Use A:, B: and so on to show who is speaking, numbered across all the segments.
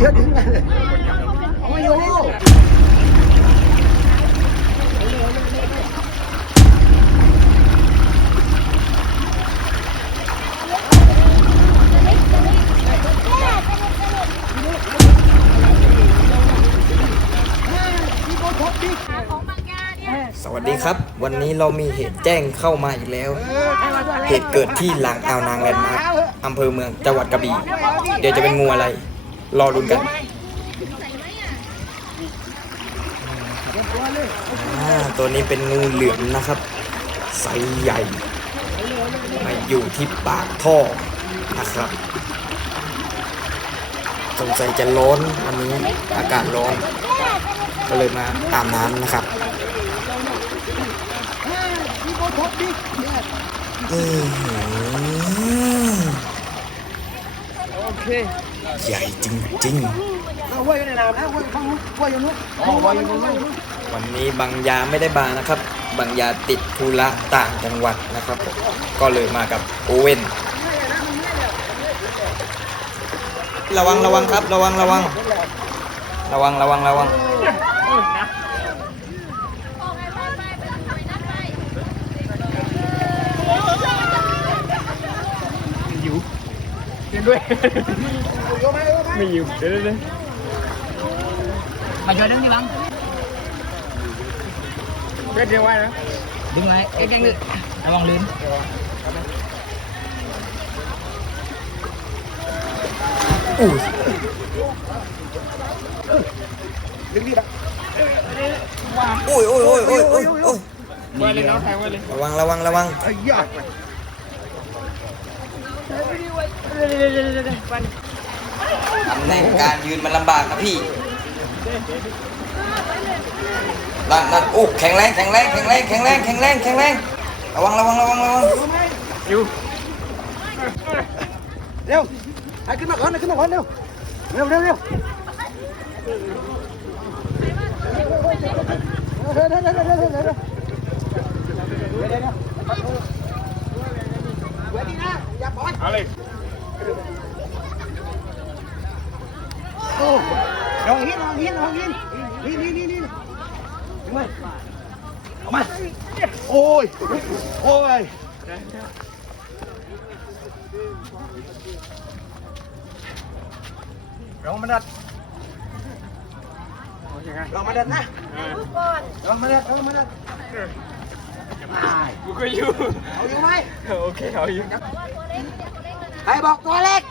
A: เดียวถึงกันเลยไม่อยู่
B: สวัสดีครับ วันนี้เรามีเหตุแจ้งเข้ามาอีกแล้ว เหตุเกิดที่หลังอ่าวนางแลนด์มาร์คอำเภอเมืองจังหวัดกระบี่เดี๋ยวจะเป็นงูอะไร รอรุนกันตัวนี้เป็นงูเหลือมนะครับไซส์ใหญ่มาอยู่ที่ปากท่อนะครับสงสัยจะร้อนวันนี้อากาศร้อน ก็เลยมาอาบน้ำนะครับอื้ออ
A: เค
B: ใหญ่จริง
A: เอาไว้ในน้ำนะไว้ข้างนู้นไว้อยู่นู้นอ๋อไว้อยู่นู้น
B: ๆ วันนี้บางยาไม่ได้มานะครับ บางยาติดธุระต่างจังหวัดนะครับผมก็เลยมากับโอเว่น ระวังระวังครับ ระวังระวัง ระวังระวังระวัง
C: อยู่ เล่นด้วย ไม่อยู่เดี๋ยวเดี๋ยวเดี๋ยว
D: มาช่วยดึงดิบัง
C: เล่นเดียวไว้นะ
D: ดึงไว้เอ็กซ์ดึงระวังลื่น
B: อุ้ย
A: ดึงดิบัง
B: อุ้ยอุ้ยอุ้ยอุ้ยอุ้ยอุ้ย
C: ไว้เลยน้องแทงไว้เลย
B: ระวังระวังระวัง
A: ไอ้ยา
B: ตำแหน่งการยืนมันลำบากนะพี่นั่นนั่นโอ้แข็งแรงแข็งแรงแข็งแรงแข็งแรงแข็งแรงแข็งแรงระวังระวังระวังระวัง
C: อยู่
A: เร็วให้ขึ้นมาก่อนให้ขึ้นมาก่อนเร็วเร็วเร็วเร็วเร็วเร็วเร็วเร็วเร็วเร็วเร็ว Ali. Oh. Rồi hiên, rồi hiên, rồi hiên. Hiên, hiên, hiên, hiên. Đúng rồi. Ông ơi. Ôi. Ôi. Rồi mình
C: đặt. Rồi mình đặt
A: nè. Rồi mình đặt, rồi mình đặt. ai?
C: How có you? How are you, Ok, Okay, how?
A: ใครบอกตัวเล็ก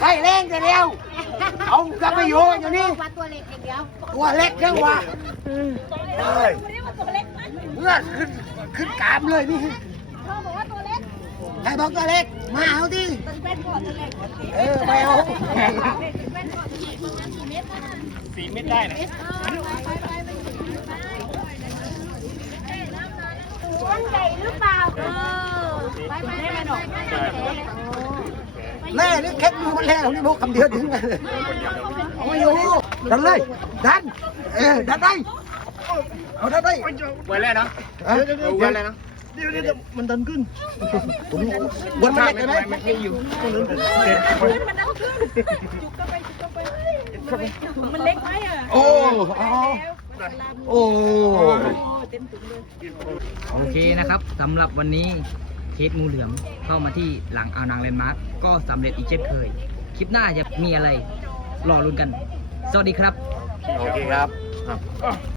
A: ใครเล่งแต่เร็วเอากลับไปอยู่อยู่นี่
E: ว่าตัวเล็กอย่างเดียว
A: ตัวเล็กยังวะเฮ้ย
E: ไม่ได้ว่าเลื
A: อดขึ้นขึ้นกรามเลยนี่
E: พ่อบอกว่าตัวเล็ก
A: ใครบอกตัวเล็ก มาเอาดิ
E: ตัวเป็นก่อนตัวเล็ก
A: เออไปเอา
E: เป็นก่อนตัวเล็กประมาณสี่เมตรนะ
C: สีไม่ได้นะ
E: เออไปไป ต้นไก่หรือเปล่าเออไปไปไปหน่อ
A: แม่นี่แค่ดูมันแล้วนี่พวกคำเดียวถึงกันโอ้ยดันเลยดันเออดันได้เอาดันได้
C: ไว้แล้นะไว้แรกนะ
A: เดี๋ยวเดี๋ยวมันดันขึ้นผมวันมันเล็ไหมมันเล็อยู่มันมั
C: นดันขึ้นจุกกันไปจุกกันไป
E: มันเล็กไหมอะ
A: โอ้ โอ้
D: โอเคนะครับสำหรับวันนี้เคสงูเหลือมเข้ามาที่หลังอ่าวนางแลนด์มาร์กก็สำเร็จอีกเช่นเคย คลิปหน้าจะมีอะไรรอรุนกัน สวัสดีครับ
C: โอเคครับ